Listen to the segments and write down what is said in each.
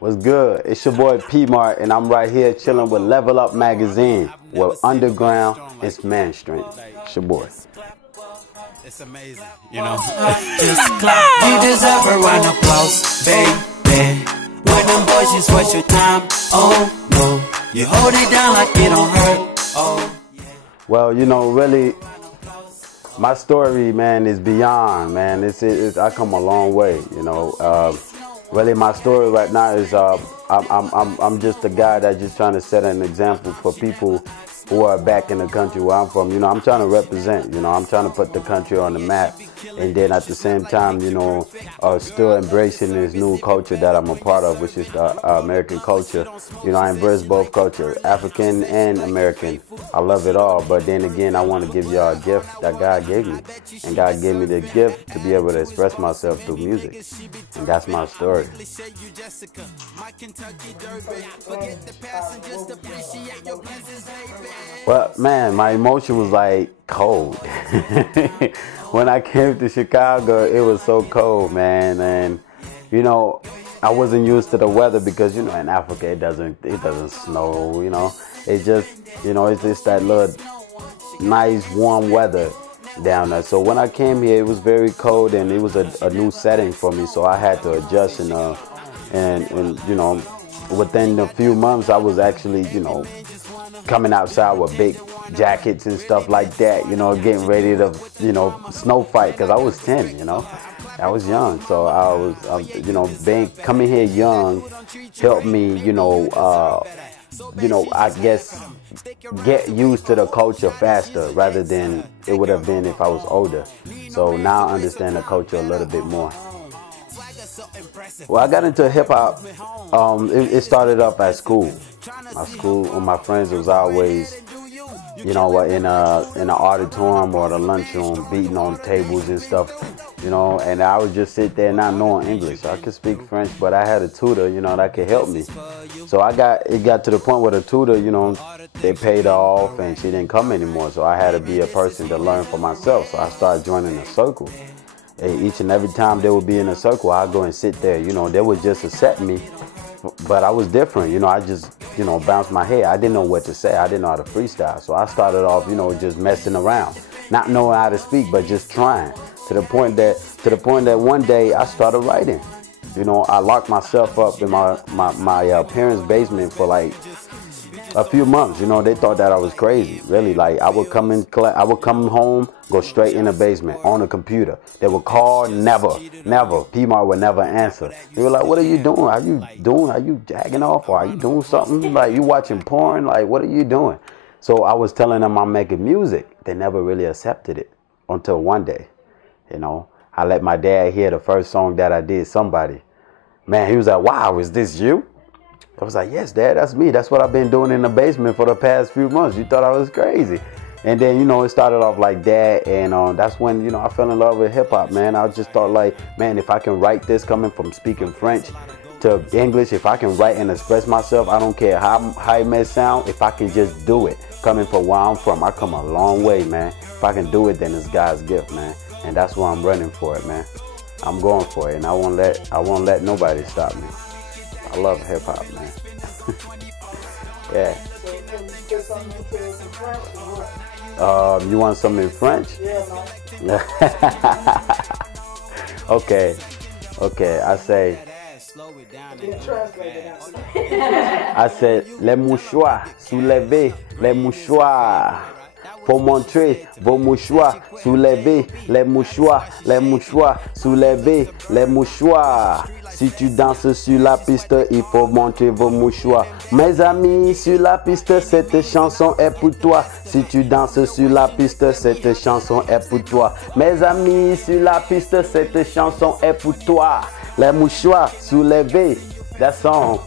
What's good? It's your boy P Martt, and I'm right here chilling with Level Up Magazine, where underground is mainstream. It's your boy. It's amazing, you know. Just clap. You deserve a round of applause, baby. When them boys just waste your time, oh no. You hold it down like it don't hurt, oh yeah. Well, you know, really, my story, man, is beyond, man. I come a long way, you know. Really, my story right now is I'm just a guy that's just trying to set an example for people who are back in the country where I'm from. You know, I'm trying to represent, you know, I'm trying to put the country on the map, and then at the same time, you know, still embracing this new culture that I'm a part of, which is the American culture. You know, I embrace both culture, African and American. I love it all, but then again, I want to give y'all a gift that God gave me, and God gave me the gift to be able to express myself through music, and that's my story. Well, man, my emotion was like cold. When I came to Chicago, it was so cold, man, and you know, I wasn't used to the weather because, you know, in Africa it doesn't snow, you know. It's just, you know, it's just that little nice warm weather down there. So when I came here, it was very cold, and it was a new setting for me, so I had to adjust, and you know, within a few months I was actually, you know, coming outside with big jackets and stuff like that, you know, getting ready to, you know, snow fight, because I was 10, you know. I was young, so I was, you know, coming here young helped me, you know, I guess get used to the culture faster rather than it would have been if I was older. So now I understand the culture a little bit more. Well, I got into hip hop. It started up at school. My school, and my friends was always, you know, in an auditorium or the lunchroom, beating on tables and stuff, you know. And I would just sit there not knowing English. I could speak French, but I had a tutor, you know, that could help me. So it got to the point where the tutor, you know, they paid her off, and she didn't come anymore. So I had to be a person to learn for myself. So I started joining a circle. And each and every time they would be in a circle, I'd go and sit there. You know, they would just accept me, but I was different. You know, I just, you know, bounced my head. I didn't know what to say. I didn't know how to freestyle. So I started off, you know, just messing around, not knowing how to speak, but just trying. To the point that one day I started writing. You know, I locked myself up in my parents' basement for like a few months. You know, they thought that I was crazy. Really, like I would come home, go straight in the basement on the computer. They would call, never. P Martt would never answer. They were like, "What are you doing? Are you jacking off, or are you doing something? Like, you watching porn? Like, what are you doing?" So I was telling them I'm making music. They never really accepted it until one day, you know, I let my dad hear the first song that I did, Somebody. Man, he was like, "Wow, is this you?" I was like, "Yes, Dad, that's me. That's what I've been doing in the basement for the past few months. You thought I was crazy." And then, you know, it started off like that, and that's when, you know, I fell in love with hip-hop, man. I just thought, like, man, if I can write this coming from speaking French to English, if I can write and express myself, I don't care how it may sound, if I can just do it, coming from where I'm from, I come a long way, man. If I can do it, then it's God's gift, man. And that's why I'm running for it, man. I'm going for it, and I won't let nobody stop me. I love hip hop, man. Yeah. You want something in French? Yeah, man. Okay. I said, les mouchoirs, soulevez les mouchoirs. Pour montrer vos mouchoirs, soulevez les mouchoirs, soulevez les mouchoirs. Si tu danses sur la piste, il faut montrer vos mouchoirs. Mes amis, sur la piste, cette chanson est pour toi. Si tu danses sur la piste, cette chanson est pour toi. Mes amis, sur la piste, cette chanson est pour toi. Les mouchoirs, soulevez. That song,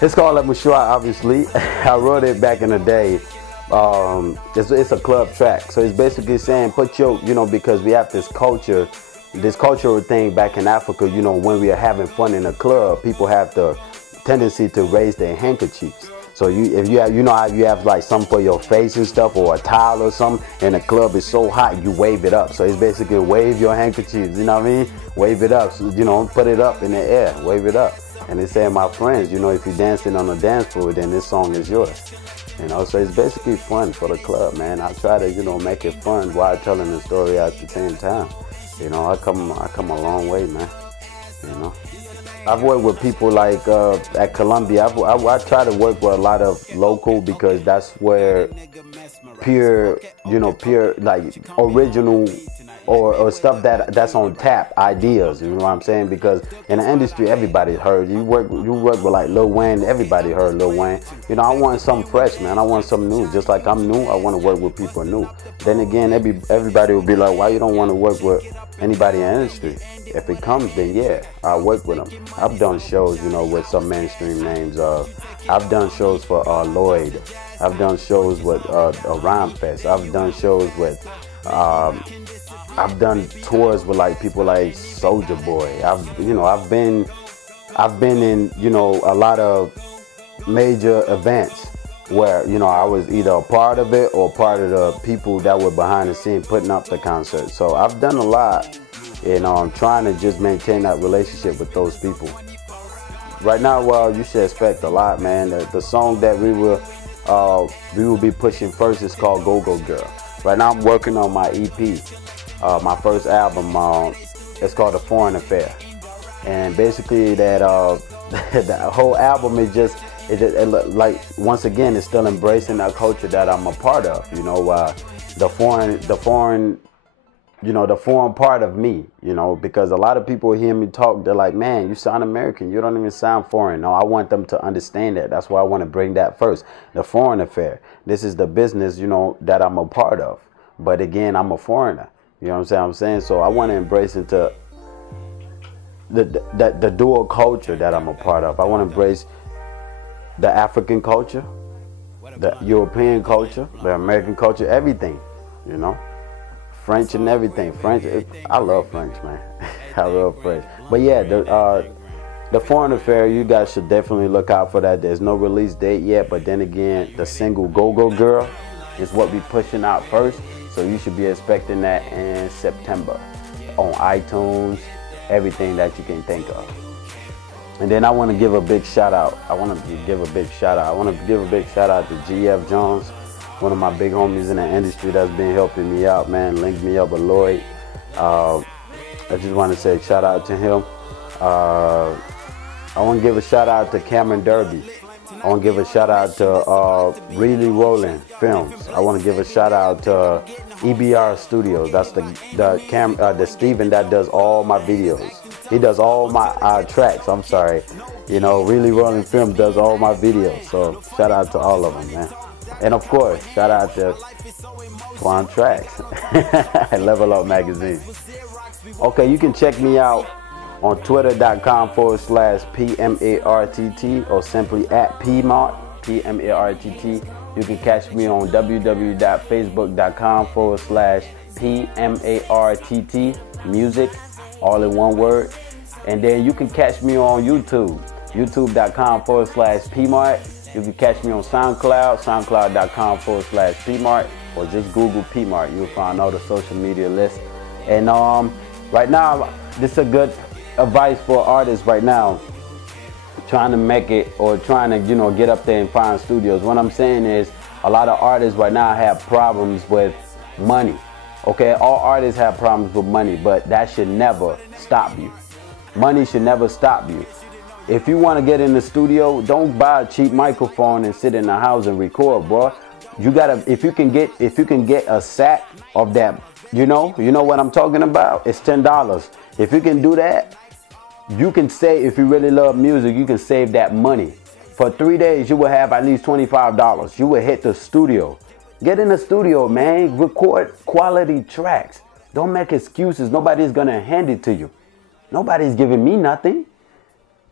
it's called Les Mouchoirs, obviously. I wrote it back in the day. It's a club track, so it's basically saying put your, you know, because we have this cultural thing back in Africa, you know, when we are having fun in a club, people have the tendency to raise their handkerchiefs. So if you have, you know how you have like something for your face and stuff, or a towel or something, and the club is so hot, you wave it up. So it's basically wave your handkerchiefs, you know what I mean? Wave it up, so, you know, put it up in the air, wave it up. And they say, my friends, you know, if you're dancing on the dance floor, then this song is yours. You know, so it's basically fun for the club, man. I try to, you know, make it fun while telling the story at the same time. You know, I come a long way, man. You know, I've worked with people like at Columbia. I try to work with a lot of local, because that's where pure, you know, pure like original or stuff that's on tap ideas. You know what I'm saying? Because in the industry, everybody heard. You work with like Lil Wayne. Everybody heard Lil Wayne. You know, I want something fresh, man. I want something new. Just like I'm new, I want to work with people new. Then again, everybody will be like, why you don't want to work with anybody in the industry? If it comes, then yeah, I'll work with them. I've done shows, you know, with some mainstream names. I've done shows for Lloyd. I've done shows with Rhyme Fest. I've done shows with, I've done tours with like people like Soulja Boy. I've been in, you know, a lot of major events where, you know, I was either a part of it or part of the people that were behind the scene putting up the concert. So I've done a lot, and I'm trying to just maintain that relationship with those people. Right now, well, you should expect a lot, man. The song that we will be pushing first is called Go Go Girl. Right now I'm working on my EP, my first album. It's called The Foreign Affair. And basically that that whole album is just, like, once again, it's still embracing that culture that I'm a part of. You know, the foreign, you know, the foreign part of me, you know, because a lot of people hear me talk, they're like, man, you sound American, you don't even sound foreign. No, I want them to understand that. That's why I want to bring that first. The Foreign Affair. This is the business, you know, that I'm a part of. But again, I'm a foreigner. You know what I'm saying? So I want to embrace into the dual culture that I'm a part of. I want to embrace the African culture, the European culture, the American culture, everything, you know. French and everything. French, I love French, man. I love French. But yeah, the Foreign Affair, you guys should definitely look out for that. There's no release date yet, but then again, the single Go Go Girl is what we're pushing out first. So you should be expecting that in September on iTunes, everything that you can think of. And then I want to give a big shout out. I want to give a big shout out to GF Jones, one of my big homies in the industry that's been helping me out, man. Linked me up with Lloyd. I just want to say shout out to him. I want to give a shout out to Cameron Derby. I want to give a shout out to Really Rolling Films. I want to give a shout out to EBR Studios. That's the Steven that does all my videos. He does all my tracks. I'm sorry. You know, Really Rolling Films does all my videos. So shout out to all of them, man. And of course, shout out to Quan Tracks, Level Up Magazine. Okay, you can check me out on twitter.com/PMARTT or simply at P Martt, PMARTT. You can catch me on www.facebook.com/PMARTT music, all in one word. And then you can catch me on YouTube, youtube.com/P Martt. You can catch me on SoundCloud, soundcloud.com/P Martt, or just Google P Martt. You'll find all the social media lists. And right now, this is a good advice for artists right now, trying to make it or trying to, you know, get up there and find studios. What I'm saying is, a lot of artists right now have problems with money. Okay, all artists have problems with money, but that should never stop you. Money should never stop you. If you want to get in the studio, don't buy a cheap microphone and sit in the house and record, bro. You gotta, if you can get a sack of that, you know what I'm talking about. It's $10. If you can do that, you can say, if you really love music, you can save that money. For 3 days, you will have at least $25. You will hit the studio. Get in the studio, man. Record quality tracks. Don't make excuses. Nobody's gonna hand it to you. Nobody's giving me nothing.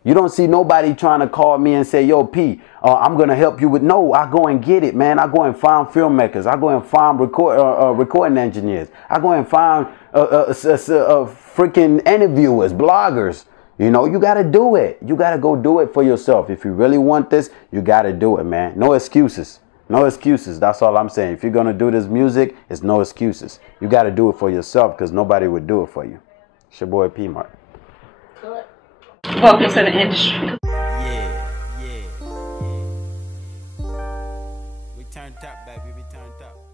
You don't see nobody trying to call me and say, yo, P, I'm going to help you with. No, I go and get it, man. I go and find filmmakers. I go and find recording engineers. I go and find freaking interviewers, bloggers. You know, you got to do it. You got to go do it for yourself. If you really want this, you got to do it, man. No excuses. No excuses. That's all I'm saying. If you're going to do this music, it's no excuses. You got to do it for yourself, because nobody would do it for you. It's your boy P Martt. Welcome to the industry. turned up, baby. We turned up.